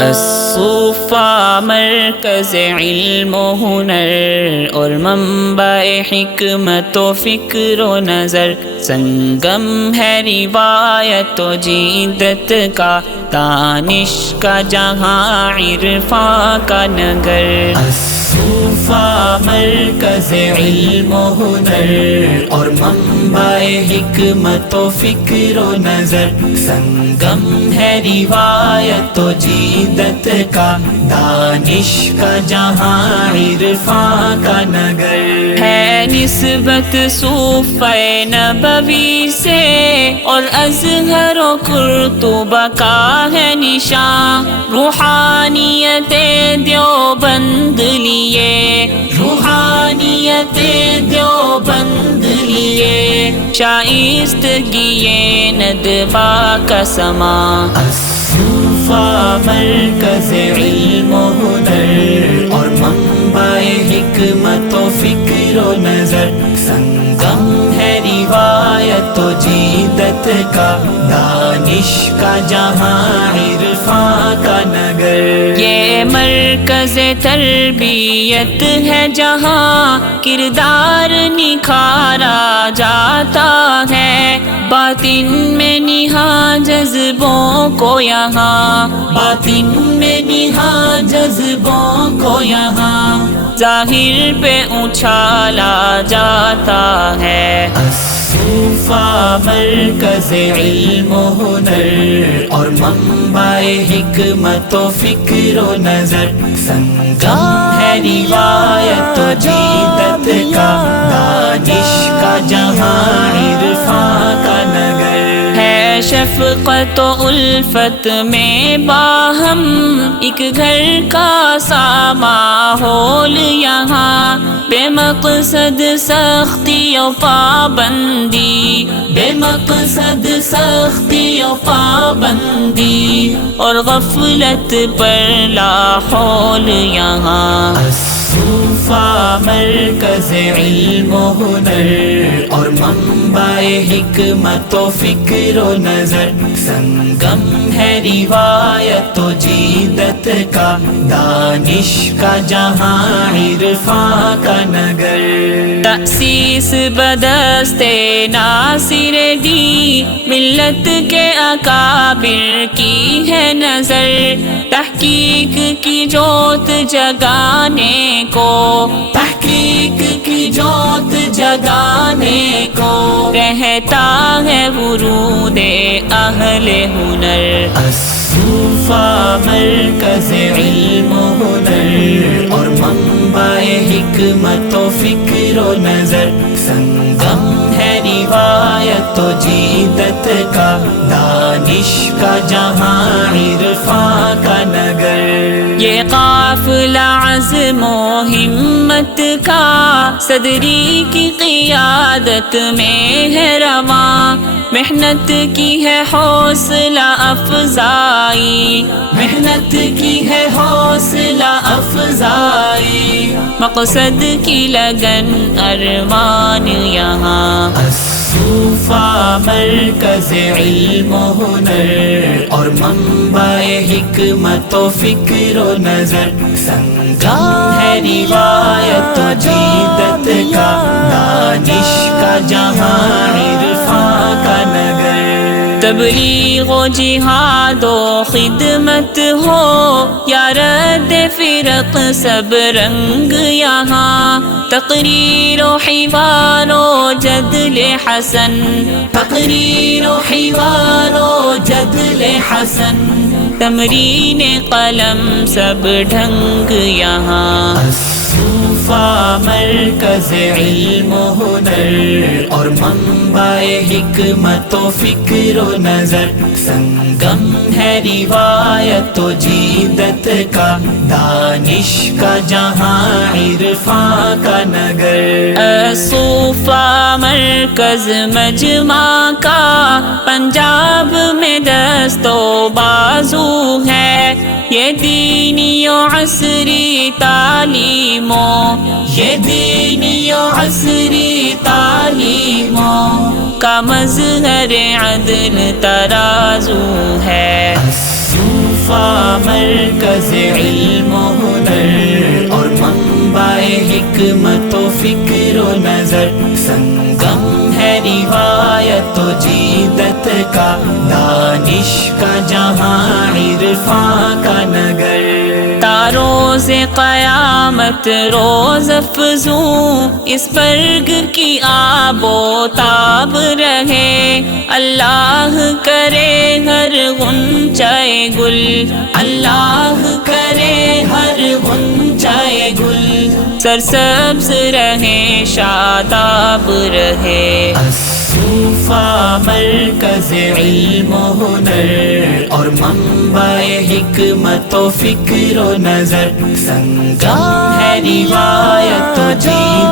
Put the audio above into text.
الصوفہ مرکز علم و ہنر اور منبع حکمت و فکر و نظر، سنگم ہے روایت و جیدت کا، دانش کا جہاں عرفاں کا نگر۔ الصوفہ مرکز علم و ہنر اور منبع حکمت و فکر و نظر، سنگم ہے روایت و جیدت کا، دانش کا جہاں عرفاں کا نگر۔ ہے نسبت صوفہ نبوی سے اور ازہر و قرطبہ کا ہے نشان، روحانیت دیوبند لیے، روحانیت دیوبند لیے، شائستگی ندبہ کا سما۔ الصوفہ مرکز علم و ہنر اور منبع حکمت و فکر و نظر، سنگم ہے روایت و جیدت کا، دانش کا جہاں عرفاں کا نگر۔ یہ مرکز تربیت ہے جہاں کردار نکھارا جاتا ہے، باطن میں نہاں جذبوں کو یہاں، باطن میں نہاں جذبوں کو یہاں، ظاہر پہ اچھالا جاتا ہے۔ الصوفہ مرکز علم و ہنر اور منبع حکمت و فکر و نظر، سنگم ہے روایت و جیدت کا، دانش کا جہاں عرفاں کا نگر۔ ہے شفقت و الفت میں باہم ایک گھر کا سا ماحول یہاں، بے مقصد سختی و پابندی، بے مقصد سختی و پابندی، اور غفلت پر لا حول یہاں۔ الصوفہ مرکز علم و ہنر اور منبع حکمت و فکر و نظر، سنگم ہے روایت و جیدت کا، دانش کا جہاں عرفاں کا نگر۔ تأسیس بدست ناصر دی، ملت کے اکابر کی ہے نظر، تحقیق کی جوت جگانے کو، تحقیق کی جوت جگانے کو، رہتا ہے ورود اہل ہنر۔ الصوفہ مرکز علم و ہنر اور منبع حکمت و فکر و نظر، سنگم ہے روایت و جیدت کا، دانش کا جہاں عرفاں کا نگر۔ یہ قافلہ عزم و ہمت کا، صدری کی قیادت میں ہے رواں، محنت کی ہے حوصلہ افزائی، محنت کی ہے حوصلہ افزائی، مقصد کی لگن ارمان یہاں۔ الصوفہ مرکز علم و ہنر اور منبع حکمت و فکر و نظر، سنگم ہے روایت و جیدت کا، دانش کا جہاں عرفاں کا نگر۔ تبلیغ و جہاد و خدمت ہو یا رد فرق سب رنگ یہاں، تقریر و حوار و جدل حسن، تقریر و حوار و جدل حسن، تمرین قلم سب ڈھنگ یہاں۔ الصوفہ مرکز علم و ہنر اور منبع حکمت و فکر و نظر، سنگم ہے روایت و جیدت کا، دانش کا جہاں عرفاں کا نگر۔ الصوفہ مرکز مجمع کا پنجاب میں دست و بازو ہے، یہ دینی و عصری تعلیموں، یہ دینی و عصری تعلیموں کا مظہر عدل ترازو ہے۔ الصوفہ مرکز علم و ہنر اور منبع حکمت و فکر و نظر، سنگم ہے روایت و جیدت کا، دانش کا جہاں عرفاں کا نگر۔ تاروز قیامت روز افزوں، اس برگ کی آب و تاب رہے، اللہ کرے ہر غنچۂ گل، اللہ کرے ہر غنچۂ گل سرسبز رہے، شاداب رہے۔ الصوفہ مرکز علم و ہنر اور منبع حکمت و فکر و نظر، سنگم ہے روایت و جیدت